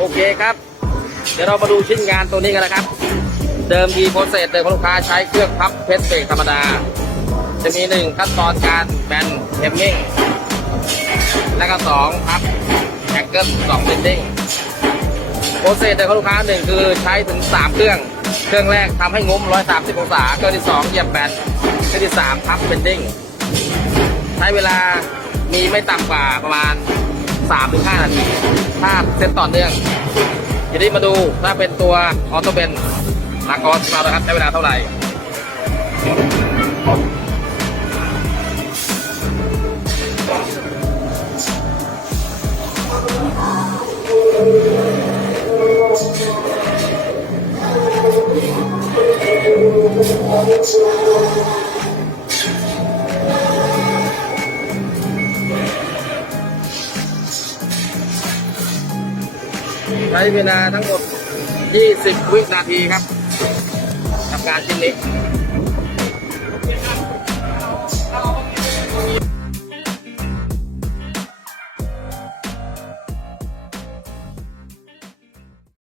โอเคครับ เดี๋ยวเรามาดูชิ้นงานตัวนี้กันนะครับ เดิมทีโปรเซสเดิมของลูกค้าใช้เครื่องพับเพชรเบรกธรรมดา จะมีหนึ่งขั้นตอนการแบนเทมมิ่งและก็สองพับแองเกิลสองเบนดิ้งโปรเซสเดิมของลูกค้าหนึ่งคือใช้ถึงสามเครื่อง เครื่องแรกทำให้งุ้ม130 องศาเครื่องที่สองเหยียบแบนเครื่องที่สามพับเบนดิ้งใช้เวลามีไม่ต่ำกว่าประมาณ 3-5 นาที ถ้าเส้นต่อเนื่องทีนี้มาดูถ้าเป็นตัวออโตเบนลากอสเรานะครับใช้เวลาเท่าไหร่ ใช้เวลาทั้งหมด 20 วินาทีครับทำการชิ้นนี้